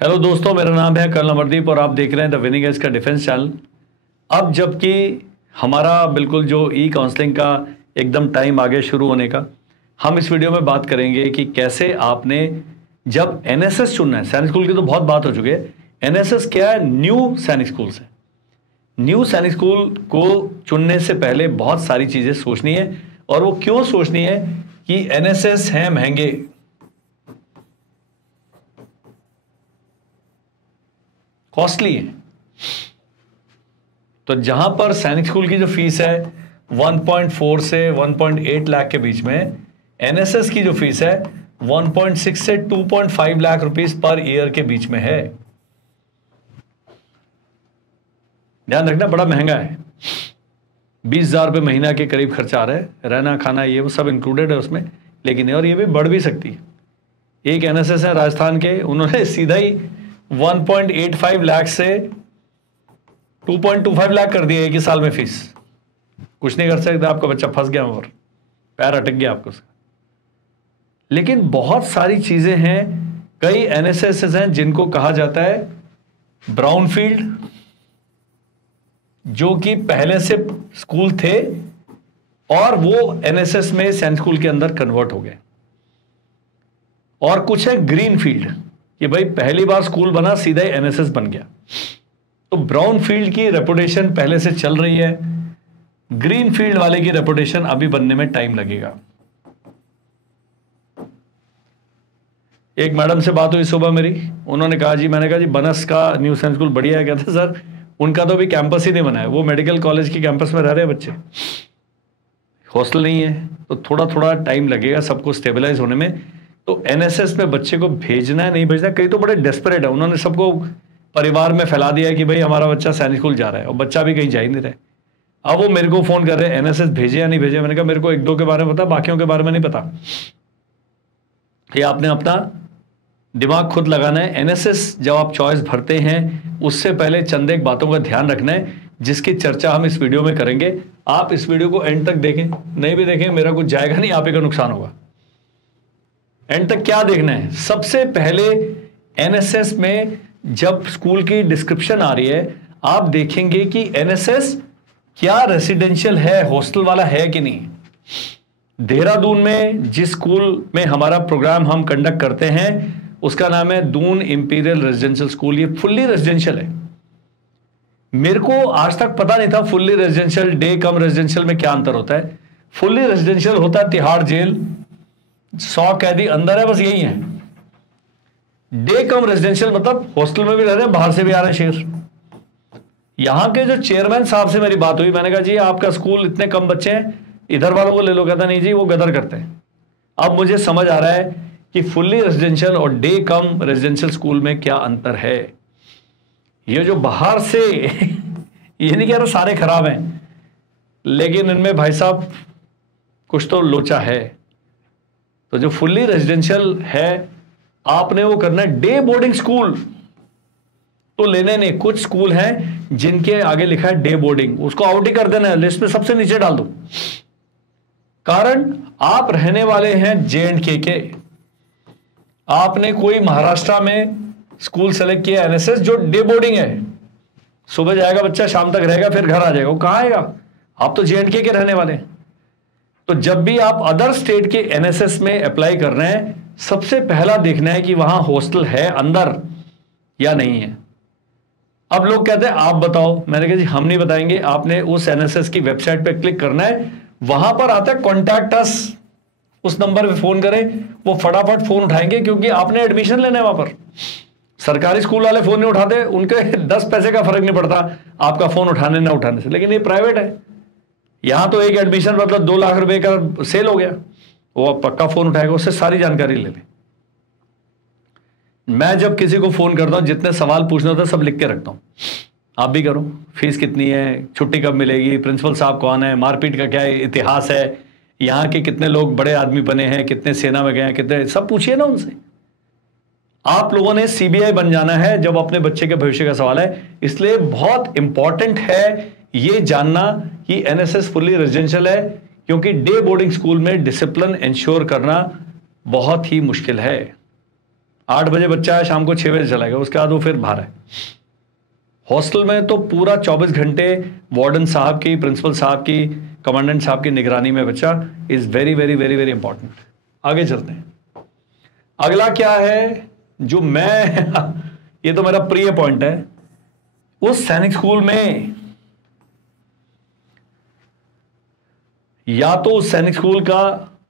Hello दोस्तों, मेरा नाम है कर्नल अमरदीप और आप देख रहे हैं द विनिंग एज का डिफेंस चैनल। अब जबकि हमारा बिल्कुल जो ई काउंसलिंग का एकदम टाइम आगे शुरू होने का, हम इस वीडियो में बात करेंगे कि कैसे आपने जब एनएसएस चुनना है। सैनिक स्कूल की तो बहुत बात हो चुकी है। एनएसएस क्या है? न्यू सैनिक स्कूल से। न्यू सैनिक स्कूल को चुनने से पहले बहुत सारी चीज़ें सोचनी है। और वो क्यों सोचनी है कि एनएसएस हैं महंगे, कॉस्टली है। तो जहां पर सैनिक स्कूल की जो फीस है 1.4 से 1.8 लाख के बीच में, एनएसएस की जो फीस है 1.6 से 2.5 लाख रुपीस पर ईयर के बीच में है। ध्यान रखना, बड़ा महंगा है। 20,000 रुपये महीना के करीब खर्चा आ रहा है, रहना खाना ये वो सब इंक्लूडेड है उसमें। लेकिन और ये भी बढ़ भी सकती है। एक एनएसएस है राजस्थान के, उन्होंने सीधा ही 1.85 लाख से 2.25 लाख कर दिया एक ही साल में फीस। कुछ नहीं कर सकते, आपका बच्चा फंस गया और पैर अटक गया आपको। लेकिन बहुत सारी चीजें हैं। कई एनएसएस हैं जिनको कहा जाता है ब्राउन फील्ड, जो कि पहले से स्कूल थे और वो एनएसएस में सैनिक स्कूल के अंदर कन्वर्ट हो गए। और कुछ है ग्रीन फील्ड, कि भाई पहली बार स्कूल बना सीधा ही एनएसएस बन गया। तो ब्राउन फील्ड की रेपुटेशन पहले से चल रही है, ग्रीन फील्ड वाले की रेपुटेशन अभी बनने में टाइम लगेगा। एक मैडम से बात हुई सुबह मेरी, उन्होंने कहा जी, मैंने कहा जी बनस का न्यू सैनिक स्कूल बढ़िया है। कहते सर उनका तो अभी कैंपस ही नहीं बना है, वो मेडिकल कॉलेज के कैंपस में रह रहे हैं बच्चे, हॉस्टल नहीं है। तो थोड़ा थोड़ा टाइम लगेगा सबको स्टेबलाइज होने में। तो एनएसएस में बच्चे को भेजना है नहीं भेजना, कई तो बड़े डेस्परेट है, उन्होंने सबको परिवार में फैला दिया है कि भाई हमारा बच्चा सैनिक स्कूल जा रहा है, और बच्चा भी कहीं जा ही नहीं रहा है। अब वो मेरे को फोन कर रहे हैं एनएसएस भेजे या नहीं भेजे। मैंने कहा मेरे को एक दो के बारे में पता, बाकियों के बारे में नहीं पता। ये आपने अपना दिमाग खुद लगाना है। एनएसएस जब आप चॉइस भरते हैं उससे पहले चंद एक बातों का ध्यान रखना है, जिसकी चर्चा हम इस वीडियो में करेंगे। आप इस वीडियो को एंड तक देखें, नहीं भी देखें मेरा कुछ जाएगा नहीं, आप ही का नुकसान होगा। एंड तक क्या देखना है? सबसे पहले एनएसएस में जब स्कूल की डिस्क्रिप्शन आ रही है, आप देखेंगे कि एनएसएस क्या रेसिडेंशियल है, हॉस्टल वाला है कि नहीं। देहरादून में जिस स्कूल में हमारा प्रोग्राम हम कंडक्ट करते हैं उसका नाम है दून इंपीरियल रेजिडेंशियल स्कूल। ये फुल्ली रेजिडेंशियल है। मेरे को आज तक पता नहीं था फुल्ली रेजिडेंशियल डे कम रेजिडेंशियल में क्या अंतर होता है। फुल्ली रेजिडेंशियल होता है तिहाड़ जेल, 100 कैदी अंदर है, बस यही है। डे कम रेजिडेंशियल मतलब हॉस्टल में भी रह रहे हैं, बाहर से भी आ रहे हैं शेर। यहां के जो चेयरमैन साहब से मेरी बात हुई, मैंने कहा जी आपका स्कूल इतने कम बच्चे हैं, इधर वालों को ले लो। कहता नहीं जी वो गदर करते हैं। अब मुझे समझ आ रहा है कि फुल्ली रेजिडेंशियल और डे कम रेजिडेंशियल स्कूल में क्या अंतर है। ये जो बाहर से ये नहीं कह रहा सारे खराब हैं, लेकिन इनमें भाई साहब कुछ तो लोचा है। तो जो फुल्ली रेजिडेंशियल है आपने वो करना है। डे बोर्डिंग स्कूल तो लेने नहीं, कुछ स्कूल हैं जिनके आगे लिखा है डे बोर्डिंग, उसको आउट ही कर देना है, लिस्ट में सबसे नीचे डाल दो। कारण आप रहने वाले हैं जेएंडके के, आपने कोई महाराष्ट्र में स्कूल सेलेक्ट किया एनएसएस जो डे बोर्डिंग है, सुबह जाएगा बच्चा शाम तक रहेगा फिर घर आ जाएगा, वो कहां आएगा? आप तो जेएंडके के रहने वाले हैं। तो जब भी आप अदर स्टेट के एनएसएस में अप्लाई कर रहे हैं, सबसे पहला देखना है कि वहां हॉस्टल है अंदर या नहीं है। अब लोग कहते हैं आप बताओ, मैंने कहा जी हम नहीं बताएंगे, आपने उस एनएसएस की वेबसाइट पे क्लिक करना है, वहां पर आता है कॉन्टैक्ट अस, उस नंबर पे फोन करें, वो फटाफट फोन उठाएंगे, क्योंकि आपने एडमिशन लेना है वहां पर। सरकारी स्कूल वाले फोन नहीं उठाते, उनके 10 पैसे का फर्क नहीं पड़ता आपका फोन उठाने ना उठाने से। लेकिन ये प्राइवेट है, यहां तो एक एडमिशन मतलब 2 लाख रुपए का सेल हो गया, वो पक्का फोन उठाएगा, उससे सारी जानकारी ले ले। मैं जब किसी को फोन करता हूं, जितने सवाल पूछना होता है सब लिख के रखता हूं, आप भी करो। फीस कितनी है, छुट्टी कब मिलेगी, प्रिंसिपल साहब कौन है, मारपीट का क्या इतिहास है, यहाँ के कितने लोग बड़े आदमी बने हैं, कितने सेना में गए हैं, कितने, सब पूछिए ना उनसे। आप लोगों ने सीबीआई बन जाना है जब अपने बच्चे के भविष्य का सवाल है। इसलिए बहुत इंपॉर्टेंट है ये जानना कि एनएसएस फुल्ली रेजिडेंशियल है, क्योंकि डे बोर्डिंग स्कूल में डिसिप्लिन इंश्योर करना बहुत ही मुश्किल है। 8 बजे बच्चा है, शाम को 6 बजे चला गया, उसके बाद वो फिर बाहर है। हॉस्टल में तो पूरा 24 घंटे वार्डन साहब की, प्रिंसिपल साहब की, कमांडेंट साहब की निगरानी में बच्चा is very very very very important. आगे चलते हैं। अगला क्या है जो मैं ये तो मेरा प्रिय पॉइंट है। उस सैनिक स्कूल में या तो उस सैनिक स्कूल का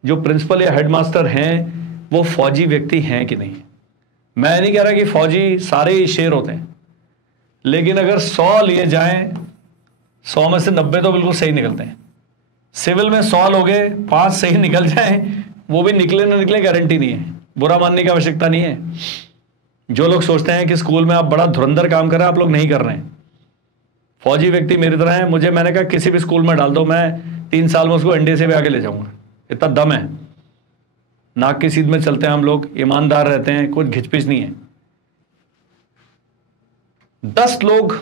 जो प्रिंसिपल या हेडमास्टर हैं वो फौजी व्यक्ति हैं कि नहीं। मैं नहीं कह रहा कि फौजी सारे ही शेर होते हैं, लेकिन अगर 100 लिए जाएं, 100 में से 90 तो बिल्कुल सही निकलते हैं। सिविल में 100 लोगे, 5 सही निकल जाएं, वो भी निकले ना निकले गारंटी नहीं है, बुरा मानने की आवश्यकता नहीं है। जो लोग सोचते हैं कि स्कूल में आप बड़ा धुरंधर काम कर रहे हैं, आप लोग नहीं कर रहे हैं। फौजी व्यक्ति मेरी तरह है, मैंने कहा किसी भी स्कूल में डाल दो, मैं 3 साल में उसको एनडीए से भी आगे ले जाऊंगा, इतना दम है। नाक की सीध में चलते हैं हम लोग, ईमानदार रहते हैं, कुछ घिचपिच नहीं है। 10 लोग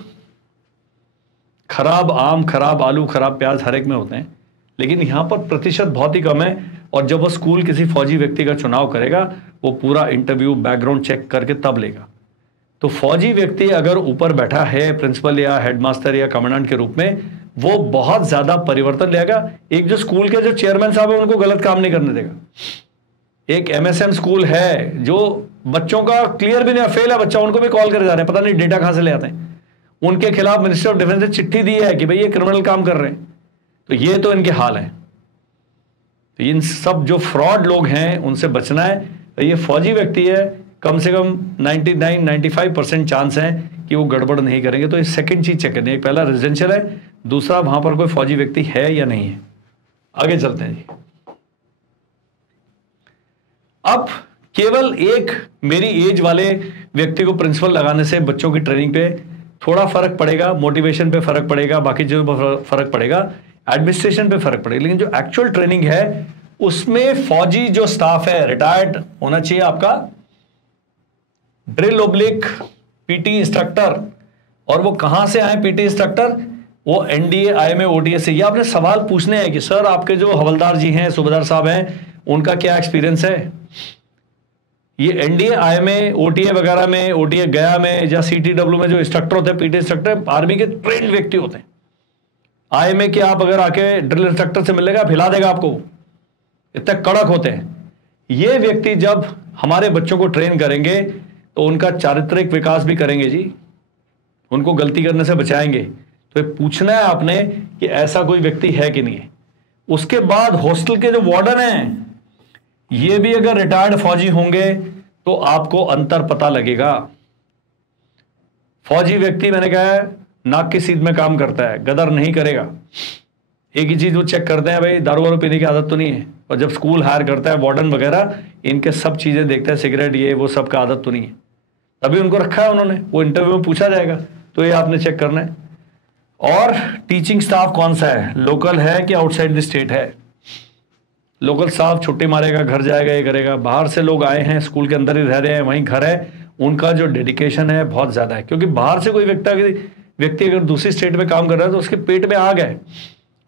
खराब आम, खराब आलू, खराब प्याज हर एक में होते हैं, लेकिन यहां पर प्रतिशत बहुत ही कम है। और जब वो स्कूल किसी फौजी व्यक्ति का चुनाव करेगा, वो पूरा इंटरव्यू, बैकग्राउंड चेक करके तब लेगा। तो फौजी व्यक्ति अगर ऊपर बैठा है प्रिंसिपल या हेडमास्टर या कमांडेंट के रूप में, वो बहुत ज्यादा परिवर्तन लेगा। एक जो स्कूल के जो चेयरमैन साहब है, उनको गलत काम नहीं करने देगा। एक एमएसएम स्कूल है जो बच्चों का क्लियर भी नहीं, फेल है बच्चा, उनको भी कॉल करे जा रहे हैं, पता नहीं डेटा कहां से ले आते हैं। उनके खिलाफ मिनिस्टर ऑफ डिफेंस ने चिट्ठी दी है कि भाई ये क्रिमिनल काम कर रहे हैं। तो ये तो इनके हाल है। तो इन सब जो फ्रॉड लोग हैं उनसे बचना है। तो ये फौजी व्यक्ति है, कम से कम 99-95% चांस है कि वो गड़बड़ नहीं करेंगे। तो ये सेकंड चीज चेक करनी है, पहला रेजिडेंशियल है, दूसरा वहां पर कोई फौजी व्यक्ति है या नहीं है। आगे चलते हैं जी। अब केवल एक मेरी एज वाले व्यक्ति को प्रिंसिपल लगाने से बच्चों की ट्रेनिंग पे थोड़ा फर्क पड़ेगा, मोटिवेशन पे फर्क पड़ेगा, बाकी चीजों पर फर्क पड़ेगा, एडमिनिस्ट्रेशन पे फर्क पड़ेगा, लेकिन जो एक्चुअल ट्रेनिंग है उसमें फौजी जो स्टाफ है रिटायर्ड होना चाहिए आपका, ड्रिल ओब्लिक पीटी इंस्ट्रक्टर। और वो कहां से आए पीटी इंस्ट्रक्टर? वो एनडीए, आईएमए, ओटीए से। ये आपने सवाल पूछने हैं कि सर आपके जो हवलदार जी हैं, सूबेदार साहब हैं, उनका क्या एक्सपीरियंस है। ये एनडीए, आईएमए, ओटीए वगैरह में, ओटीए गया में या सीटीडब्ल्यू में जो इंस्ट्रक्टर होते हैं, पीटी इंस्ट्रक्टर आर्मी के ट्रेंड व्यक्ति होते हैं। आईएमए के आप अगर आके ड्रिल इंस्ट्रक्टर से मिलेगा, हिला देगा आपको, इतने कड़क होते हैं। ये व्यक्ति जब हमारे बच्चों को ट्रेन करेंगे तो उनका चारित्रिक विकास भी करेंगे जी, उनको गलती करने से बचाएंगे। तो ये पूछना है आपने कि ऐसा कोई व्यक्ति है कि नहीं है। उसके बाद हॉस्टल के जो वार्डन हैं, ये भी अगर रिटायर्ड फौजी होंगे तो आपको अंतर पता लगेगा। फौजी व्यक्ति, मैंने कहा है, नाक की सीध में काम करता है, गदर नहीं करेगा। एक ही चीज वो चेक करते हैं, भाई दारू वारू पीने की आदत तो नहीं है। और जब स्कूल हायर करता है वार्डन वगैरह, इनके सब चीजें देखते हैं, सिगरेट ये वो सब का आदत तो नहीं है, तभी उनको रखा है उन्होंने। वो इंटरव्यू में पूछा जाएगा, तो ये आपने चेक करना है। और टीचिंग स्टाफ कौन सा है, लोकल है कि आउटसाइड द स्टेट है। लोकल स्टाफ छुट्टी मारेगा, घर जाएगा, ये करेगा। बाहर से लोग आए हैं, स्कूल के अंदर ही रह रहे हैं, वहीं घर है, उनका जो डेडिकेशन है बहुत ज्यादा है। क्योंकि बाहर से कोई व्यक्ति अगर दूसरी स्टेट में काम कर रहा है तो उसके पेट में आग है,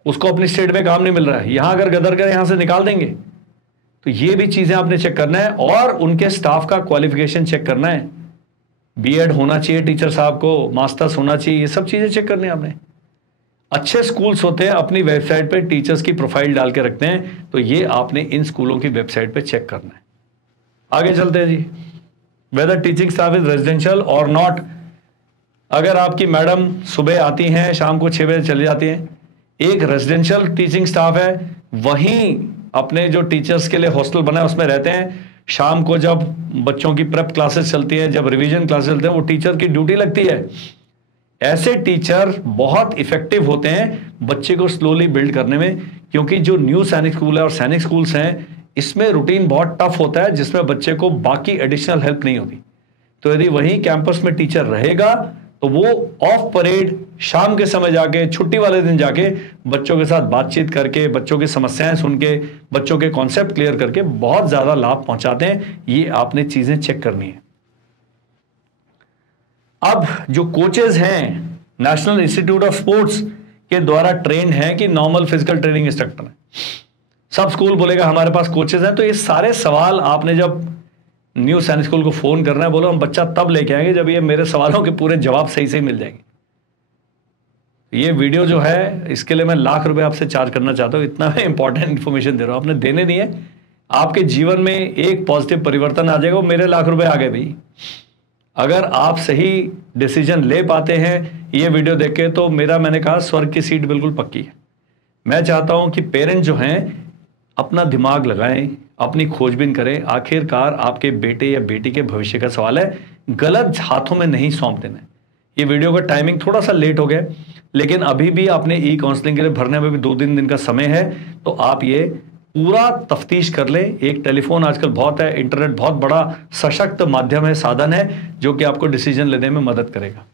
उसको अपनी स्टेट में काम नहीं मिल रहा है। यहां अगर गदर करे, यहां से निकाल देंगे। तो ये भी चीजें आपने चेक करना है। और उनके स्टाफ का क्वालिफिकेशन चेक करना है, बीएड होना चाहिए टीचर साहब को, मास्टर्स होना चाहिए, ये सब चीजें चेक करनी है आपने। अच्छे स्कूल्स होते हैं अपनी वेबसाइट पे टीचर्स की प्रोफाइल डाल के रखते हैं, तो ये आपने इन स्कूलों की वेबसाइट पे चेक करना है। आगे चलते हैं जी। Whether teaching staff is residential और नॉट। अगर आपकी मैडम सुबह आती हैं, शाम को 6 बजे चली जाती हैं, एक रेजिडेंशियल टीचिंग स्टाफ है, वहीं अपने जो टीचर्स के लिए हॉस्टल बना है उसमें रहते हैं। शाम को जब बच्चों की प्रेप क्लासेस चलती है, जब रिवीजन क्लासेस चलते हैं, वो टीचर की ड्यूटी लगती है। ऐसे टीचर बहुत इफेक्टिव होते हैं बच्चे को स्लोली बिल्ड करने में, क्योंकि जो न्यू सैनिक स्कूल है और सैनिक स्कूल्स हैं, इसमें रूटीन बहुत टफ होता है, जिसमें बच्चे को बाकी एडिशनल हेल्प नहीं होती। तो यदि वही कैंपस में टीचर रहेगा तो वो ऑफ परेड शाम के समय जाके, छुट्टी वाले दिन जाके बच्चों के साथ बातचीत करके, बच्चों की समस्याएं सुन के, बच्चों के कॉन्सेप्ट क्लियर करके बहुत ज्यादा लाभ पहुंचाते हैं। ये आपने चीजें चेक करनी है। अब जो कोचेज हैं नेशनल इंस्टीट्यूट ऑफ स्पोर्ट्स के द्वारा ट्रेंड हैं कि नॉर्मल फिजिकल ट्रेनिंग इंस्ट्रक्टर है, सब स्कूल बोलेगा हमारे पास कोचेज हैं। तो ये सारे सवाल आपने जब न्यू सैनिक स्कूल को फ़ोन करना है, बोलो हम बच्चा तब लेके आएंगे जब ये मेरे सवालों के पूरे जवाब सही से मिल जाएंगे। ये वीडियो जो है इसके लिए मैं लाख रुपए आपसे चार्ज करना चाहता हूँ, इतना मैं इंपॉर्टेंट इन्फॉर्मेशन दे रहा हूँ, आपने देने नहीं है। आपके जीवन में एक पॉजिटिव परिवर्तन आ जाएगा, वो मेरे लाख रुपए आ गए भाई। अगर आप सही डिसीजन ले पाते हैं ये वीडियो देख के, तो मैंने कहा स्वर्ग की सीट बिल्कुल पक्की है। मैं चाहता हूं कि पेरेंट जो हैं अपना दिमाग लगाएं, अपनी खोजबीन करें। आखिरकार आपके बेटे या बेटी के भविष्य का सवाल है, गलत हाथों में नहीं सौंप देना। ये वीडियो का टाइमिंग थोड़ा सा लेट हो गया, लेकिन अभी भी आपने ई काउंसलिंग के लिए भरने में भी 2-3 दिन का समय है, तो आप ये पूरा तफ्तीश कर ले। एक टेलीफोन आजकल बहुत है, इंटरनेट बहुत बड़ा सशक्त माध्यम है, साधन है, जो कि आपको डिसीजन लेने में मदद करेगा।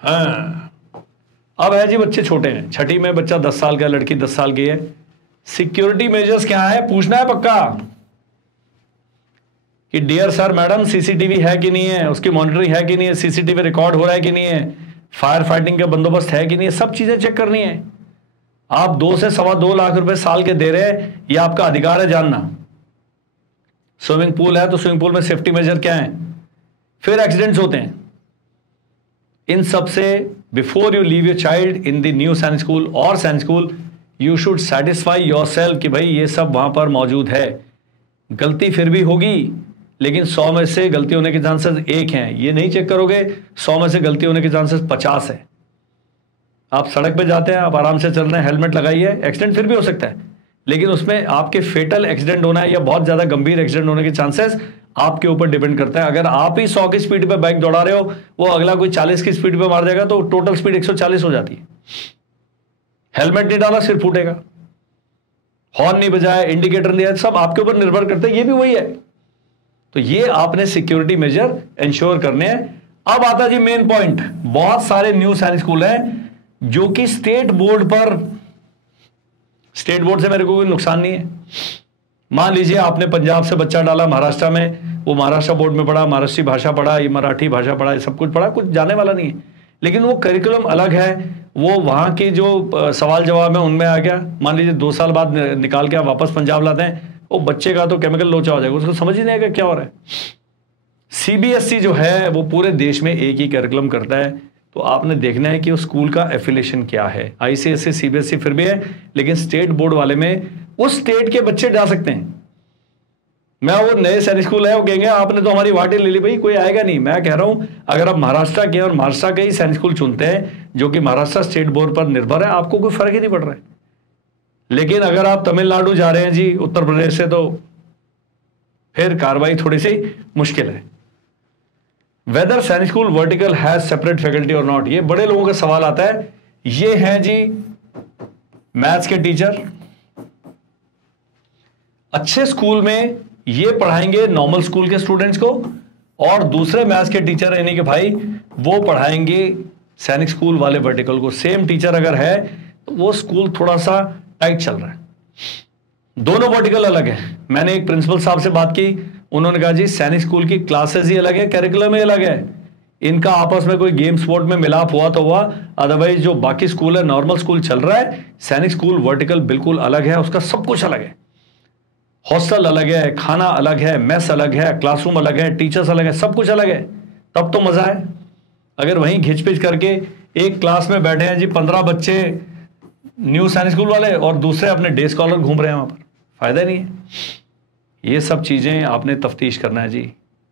हाँ, अब है जी बच्चे छोटे हैं, छठी में बच्चा 10 साल का, लड़की 10 साल की है। सिक्योरिटी मेजर्स क्या है पूछना है पक्का कि डियर सर मैडम सीसीटीवी है कि नहीं है, उसकी मॉनिटरिंग है कि नहीं है, सीसीटीवी रिकॉर्ड हो रहा है कि नहीं है, फायर फाइटिंग का बंदोबस्त है कि नहीं है, सब चीजें चेक करनी है। आप 2 से सवा 2 लाख रुपए साल के दे रहे हैं, यह आपका अधिकार है जानना। स्विमिंग पूल है तो स्विमिंग पूल में सेफ्टी मेजर क्या है, फिर एक्सीडेंट्स होते हैं। इन सब से before you leave your child in the new सैनिक स्कूल और सैनिक school, you should satisfy yourself कि भाई ये सब वहां पर मौजूद है। गलती फिर भी होगी, लेकिन 100 में से गलती होने के चांसेस 1 हैं। ये नहीं चेक करोगे 100 में से गलती होने के चांसेस 50 है। आप सड़क पे जाते हैं, आप आराम से चल रहे हैं, हेलमेट लगाइए, एक्सीडेंट फिर भी हो सकता है, लेकिन उसमें आपके फेटल एक्सीडेंट होना है या बहुत ज्यादा गंभीर एक्सीडेंट होने के चांसेस आपके ऊपर डिपेंड करता है। अगर आप ही 100 की स्पीड पे बाइक दौड़ा रहे हो, वो अगला कोई 40 की स्पीड पे मार जाएगा, तो टोटल स्पीड 140 हो जाती है। हेलमेट नहीं डाला सिर फूटेगा, हॉर्न नहीं बजाया, इंडिकेटर नहीं दिया, सब आपके ऊपर निर्भर करते हैं। ये भी वही है, तो ये आपने सिक्योरिटी मेजर इंश्योर करने हैं। अब आता जी मेन पॉइंट। बहुत सारे न्यू सैनिक स्कूल हैं जो कि स्टेट बोर्ड से मेरे को कोई नुकसान नहीं है। मान लीजिए आपने पंजाब से बच्चा डाला महाराष्ट्र में, वो महाराष्ट्र बोर्ड में पढ़ा, महाराष्ट्री भाषा पढ़ा, ये मराठी भाषा पढ़ा, ये सब कुछ पढ़ा, कुछ जाने वाला नहीं है, लेकिन वो करिकुलम अलग है, वो वहां के जो सवाल जवाब है उनमें आ गया। मान लीजिए 2 साल बाद निकाल के आप वापस पंजाब लाते हैं, वो बच्चे का तो केमिकल लोचा हो जाएगा, उसको समझ ही नहीं आएगा क्या हो रहा है। सीबीएसई जो है वो पूरे देश में एक ही करिकुलम करता है, तो आपने देखना है कि उस स्कूल का एफिलिएशन क्या है। आईसीएसई सीबीएसई फिर भी है, लेकिन स्टेट बोर्ड वाले में उस स्टेट के बच्चे जा सकते हैं। मैं वो नए सैनिक स्कूल है वो कहेंगे आपने तो हमारी वाटी ले ली, भाई कोई आएगा नहीं। मैं कह रहा हूं अगर आप महाराष्ट्र के और महाराष्ट्र के ही सैनिक स्कूल चुनते हैं जो कि महाराष्ट्र स्टेट बोर्ड पर निर्भर है, आपको कोई फर्क ही नहीं पड़ रहा है। लेकिन अगर आप तमिलनाडु जा रहे हैं जी उत्तर प्रदेश से, तो फिर कार्रवाई थोड़ी सी मुश्किल है। वेदर सैनिक school vertical has separate faculty और नॉट, ये बड़े लोगों का सवाल आता है। ये हैं जी मैथ्स के टीचर, अच्छे स्कूल में ये पढ़ाएंगे नॉर्मल स्कूल के स्टूडेंट्स को, और दूसरे मैथ्स के टीचर यानी कि भाई वो पढ़ाएंगे सैनिक स्कूल वाले वर्टिकल को। सेम टीचर अगर है तो वो स्कूल थोड़ा सा टाइट चल रहा है, दोनों वर्टिकल अलग है। मैंने एक प्रिंसिपल साहब से बात की, उन्होंने कहा जी सैनिक स्कूल की क्लासेस ही अलग है, करिकुलम ही अलग है, इनका आपस में कोई गेम स्पोर्ट में मिलाप हुआ तो हुआ, अदरवाइज जो बाकी स्कूल है नॉर्मल स्कूल चल रहा है। सैनिक स्कूल वर्टिकल बिल्कुल अलग है, उसका सब कुछ अलग है। हॉस्टल अलग है, खाना अलग है, मेस अलग है, क्लासरूम अलग है, टीचर्स अलग है, सब कुछ अलग है। तब तो मजा है। अगर वहीं घिचपिच करके एक क्लास में बैठे हैं जी 15 बच्चे न्यू सैनिक स्कूल वाले और दूसरे अपने डे स्कॉलर घूम रहे हैं, वहां पर फायदा नहीं है। ये सब चीजें आपने तफ्तीश करना है जी।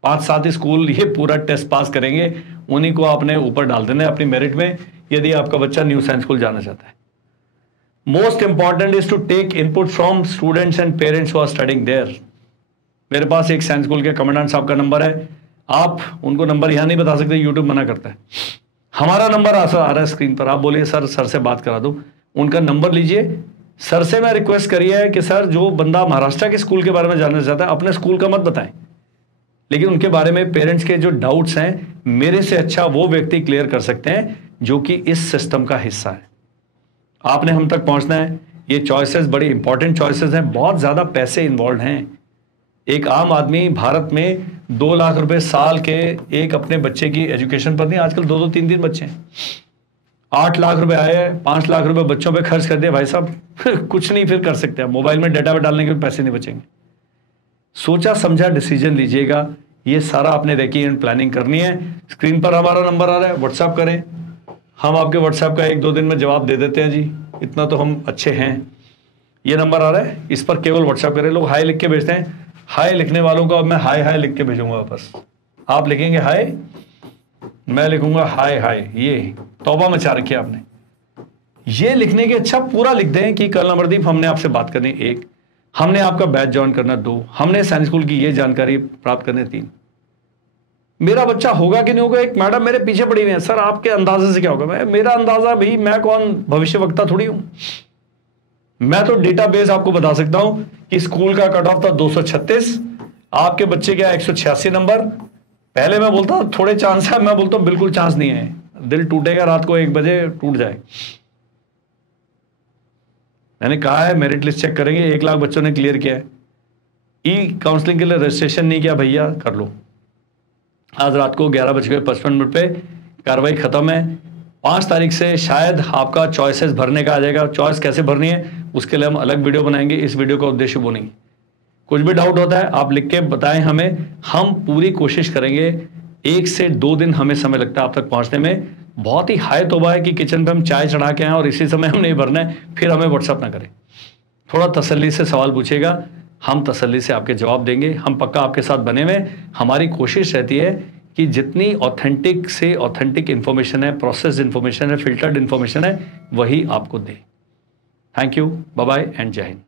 5-7 स्कूल ये पूरा टेस्ट पास करेंगे, उन्हीं को आपने ऊपर डाल देना है अपनी मेरिट में, यदि आपका बच्चा न्यू सैनिक स्कूल जाना चाहता है। Most important is to take input from students and parents who are studying there. मेरे पास एक सैनिक स्कूल के कमांडेंट साहब का नंबर है, आप उनको नंबर यहां नहीं बता सकते, यूट्यूब मना करता है। हमारा नंबर आ रहा है स्क्रीन पर, आप बोलिए सर से बात करा दो, उनका नंबर लीजिए। सर से मैं रिक्वेस्ट करिए है कि सर जो बंदा महाराष्ट्र के स्कूल के बारे में जानना चाहता है अपने स्कूल का मत बताएं, लेकिन उनके बारे में पेरेंट्स के जो डाउट्स हैं मेरे से अच्छा वो व्यक्ति क्लियर कर सकते हैं जो कि इस सिस्टम का हिस्सा है। आपने हम तक पहुंचना है। ये चॉइसेस बड़ी इंपॉर्टेंट चॉइसेस हैं, बहुत ज्यादा पैसे इन्वॉल्व हैं। एक आम आदमी भारत में 2 लाख रुपए साल के एक अपने बच्चे की एजुकेशन पर नहीं, आजकल 2-2, 3-3 बच्चे हैं। 8 लाख रुपए आए हैं, 5 लाख रुपए बच्चों पे खर्च कर दिया भाई साहब, कुछ नहीं फिर कर सकते हैं, मोबाइल में डाटा डालने के पैसे नहीं बचेंगे। सोचा समझा डिसीजन लीजिएगा, ये सारा आपने देखिए प्लानिंग करनी है। स्क्रीन पर हमारा नंबर आ रहा है, व्हाट्सएप करें, हम आपके व्हाट्सएप का 1-2 दिन में जवाब दे देते हैं जी, इतना तो हम अच्छे हैं। ये नंबर आ रहा है, इस पर केवल व्हाट्सएप करें। लोग हाय लिख के भेजते हैं, हाय लिखने वालों को अब मैं हाय हाय लिख के भेजूंगा वापस। आप लिखेंगे हाय, मैं लिखूंगा हाय हाय। ये तौबा मचा रखी है आपने। ये लिखने के अच्छा पूरा लिख दें कि कल अमरदीप हमने आपसे बात करनी 1, हमने आपका बैच ज्वाइन करना 2, हमने सैनिक स्कूल की ये जानकारी प्राप्त करने 3। मेरा बच्चा होगा कि नहीं होगा, एक मैडम मेरे पीछे पड़ी हुई है, सर आपके अंदाजे से क्या होगा? मेरा अंदाजा भाई, मैं कौन भविष्यवक्ता थोड़ी हूं। मैं तो डेटाबेस आपको बता सकता हूं कि स्कूल का कट ऑफ था 236, आपके बच्चे का 186 नंबर। पहले मैं बोलता थोड़े चांस है, मैं बोलता हूं बिल्कुल चांस नहीं है, दिल टूटेगा रात को 1 बजे टूट जाए। मैंने कहा है मेरिट लिस्ट चेक करेंगे, 1 लाख बच्चों ने क्लियर किया है। ई काउंसलिंग के लिए रजिस्ट्रेशन नहीं किया भैया, कर लो। आज रात को 11:55 पे कार्रवाई खत्म है। 5 तारीख से शायद आपका चॉइसेस भरने का आ जाएगा। चॉइस कैसे भरनी है उसके लिए हम अलग वीडियो बनाएंगे, इस वीडियो का उद्देश्य वो नहीं। कुछ भी डाउट होता है आप लिख के बताएं हमें, हम पूरी कोशिश करेंगे। 1 से 2 दिन हमें समय लगता है आप तक पहुंचने में। बहुत ही हाई तौबा है कि किचन पे हम चाय चढ़ा के आए और इसी समय हम नहीं भरना है, फिर हमें व्हाट्सअप ना करें। थोड़ा तसल्ली से सवाल पूछेगा, हम तसल्ली से आपके जवाब देंगे। हम पक्का आपके साथ बने हुए। हमारी कोशिश रहती है कि जितनी ऑथेंटिक से ऑथेंटिक इन्फॉर्मेशन है, प्रोसेस इन्फॉर्मेशन है, फिल्टर्ड इन्फॉर्मेशन है, वही आपको दें। Thank you, bye bye and जय हिंद।